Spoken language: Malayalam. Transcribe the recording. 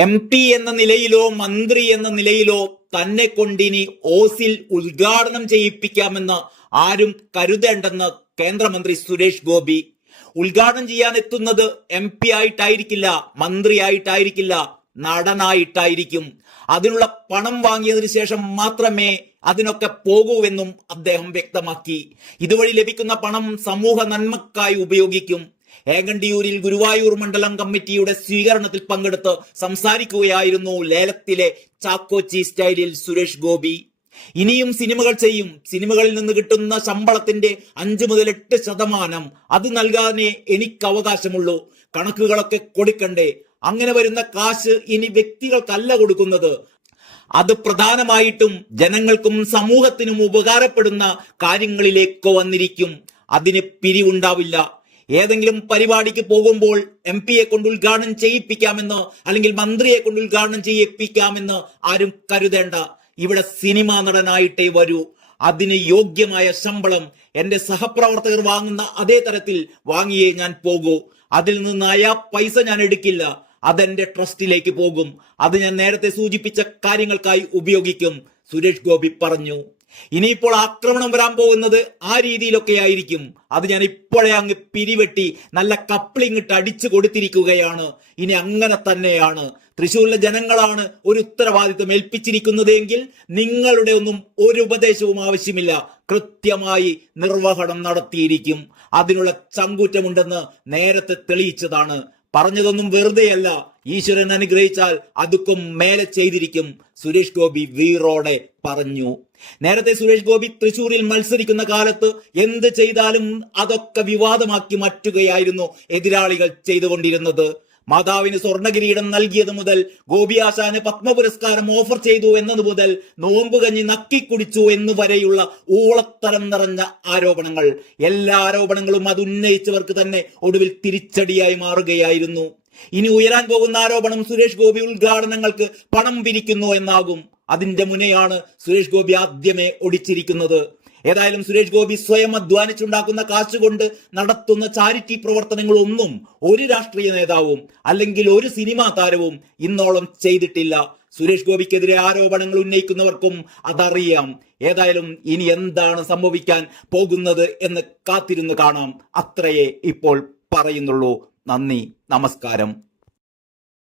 MP എന്ന നിലയിലോ മന്ത്രി എന്ന നിലയിലോ തന്നെ കൊണ്ടിനി ഓസിൽ ഉദ്ഘാടനം ചെയ്യിപ്പിക്കാമെന്ന് ആരും കരുതേണ്ടെന്ന് കേന്ദ്രമന്ത്രി സുരേഷ് ഗോപി. ഉദ്ഘാടനം ചെയ്യാൻ എത്തുന്നത് MP ആയിട്ടായിരിക്കില്ല, മന്ത്രിയായിട്ടായിരിക്കില്ല, നടനായിട്ടായിരിക്കും. അതിനുള്ള പണം വാങ്ങിയതിനു ശേഷം മാത്രമേ അതിനൊക്കെ പോകൂവെന്നും അദ്ദേഹം വ്യക്തമാക്കി. ഇതുവഴി ലഭിക്കുന്ന പണം സമൂഹ നന്മക്കായി ഉപയോഗിക്കും. ഏങ്ങണ്ടിയൂരിൽ ഗുരുവായൂർ മണ്ഡലം കമ്മിറ്റിയുടെ സ്വീകരണത്തിൽ പങ്കെടുത്ത് സംസാരിക്കുകയായിരുന്നു ലേലത്തിലെ ചാക്കോച്ചി സ്റ്റൈലിൽ സുരേഷ് ഗോപി. ഇനിയും സിനിമകൾ ചെയ്യും. സിനിമകളിൽ നിന്ന് കിട്ടുന്ന ശമ്പളത്തിന്റെ 5 മുതൽ 8% അത് നൽകാനേ എനിക്ക് അവകാശമുള്ളൂ. കണക്കുകളൊക്കെ കൊടുക്കണ്ടേ? അങ്ങനെ വരുന്ന കാശ് ഇനി വ്യക്തികൾക്കല്ല കൊടുക്കുന്നത്. അത് പ്രധാനമായിട്ടും ജനങ്ങൾക്കും സമൂഹത്തിനും ഉപകാരപ്പെടുന്ന കാര്യങ്ങളിലേക്ക് വന്നിരിക്കും. അതിന് പിരിവുണ്ടാവില്ല. ഏതെങ്കിലും പരിപാടിക്ക് പോകുമ്പോൾ MP-യെ കൊണ്ട് ഉദ്ഘാടനം ചെയ്യിപ്പിക്കാമെന്ന് അല്ലെങ്കിൽ മന്ത്രിയെ കൊണ്ട് ഉദ്ഘാടനം ചെയ്യിപ്പിക്കാമെന്ന് ആരും കരുതേണ്ട. ഇവിടെ സിനിമാ നടനായിട്ടേ വരൂ. അതിന് യോഗ്യമായ ശമ്പളം എന്റെ സഹപ്രവർത്തകർ വാങ്ങുന്ന അതേ തരത്തിൽ വാങ്ങിയേ ഞാൻ പോകൂ. അതിൽ നിന്ന് പൈസ ഞാൻ എടുക്കില്ല. അതെന്റെ ട്രസ്റ്റിലേക്ക് പോകും. അത് ഞാൻ നേരത്തെ സൂചിപ്പിച്ച കാര്യങ്ങൾക്കായി ഉപയോഗിക്കും, സുരേഷ് ഗോപി പറഞ്ഞു. ഇനിയിപ്പോൾ ആക്രമണം വരാൻ പോകുന്നത് ആ രീതിയിലൊക്കെ ആയിരിക്കും. അത് ഞാൻ ഇപ്പോഴേ അങ്ങ് പിരിവെട്ടി നല്ല കപ്ലിംഗ് ഇട്ട് അടിച്ചു കൊടുത്തിരിക്കുകയാണ്. ഇനി അങ്ങനെ തന്നെയാണ്. തൃശ്ശൂരിലെ ജനങ്ങളാണ് ഒരു ഉത്തരവാദിത്വം ഏൽപ്പിച്ചിരിക്കുന്നത് എങ്കിൽ നിങ്ങളുടെ ഒന്നും ഒരു ഉപദേശവും ആവശ്യമില്ല. കൃത്യമായി നിർവഹണം നടത്തിയിരിക്കും. അതിനുള്ള ചങ്കൂറ്റമുണ്ടെന്ന് നേരത്തെ തെളിയിച്ചതാണ്. പറഞ്ഞതൊന്നും വെറുതെയല്ല. ഈശ്വരൻ അനുഗ്രഹിച്ചാൽ അതുക്കും മേലെ ചെയ്തിരിക്കും, സുരേഷ് ഗോപി വീറോടെ പറഞ്ഞു. നേരത്തെ സുരേഷ് ഗോപി തൃശ്ശൂരിൽ മത്സരിക്കുന്ന കാലത്ത് എന്ത് ചെയ്താലും അതൊക്കെ വിവാദമാക്കി മാറ്റുകയായിരുന്നു എതിരാളികൾ ചെയ്തുകൊണ്ടിരുന്നത്. മാതാവിന് സ്വർണ്ണകിരീടം നൽകിയത് മുതൽ ഗോപി ആശാന് പത്മപുരസ്കാരം ഓഫർ ചെയ്തു എന്നത് മുതൽ നോമ്പ് കഞ്ഞി നക്കിക്കുടിച്ചു എന്ന് വരെയുള്ള ഊളത്തരം നിറഞ്ഞ ആരോപണങ്ങൾ, എല്ലാ ആരോപണങ്ങളും അത് ഉന്നയിച്ചവർക്ക് തന്നെ ഒടുവിൽ തിരിച്ചടിയായി മാറുകയായിരുന്നു. ഇനി ഉയരാൻ പോകുന്ന ആരോപണം സുരേഷ് ഗോപി ഉദ്ഘാടനങ്ങൾക്ക് പണം പിരിക്കുന്നു എന്നാകും. അതിന്റെ മുനെയാണ് സുരേഷ് ഗോപി ആദ്യമേ ഒടിച്ചിരിക്കുന്നത്. ഏതായാലും സുരേഷ് ഗോപി സ്വയം അധ്വാനിച്ചുണ്ടാക്കുന്ന കാശുകൊണ്ട് നടത്തുന്ന ചാരിറ്റി പ്രവർത്തനങ്ങളൊന്നും ഒരു രാഷ്ട്രീയ നേതാവും അല്ലെങ്കിൽ ഒരു സിനിമാ താരവും ഇന്നോളം ചെയ്തിട്ടില്ല. സുരേഷ് ഗോപിക്കെതിരെ ആരോപണങ്ങൾ ഉന്നയിക്കുന്നവർക്കും അതറിയാം. ഏതായാലും ഇനി എന്താണ് സംഭവിക്കാൻ പോകുന്നത് എന്ന് കാത്തിരുന്ന് കാണാം. അത്രയേ ഇപ്പോൾ പറയുന്നുള്ളൂ. നന്ദി, നമസ്കാരം.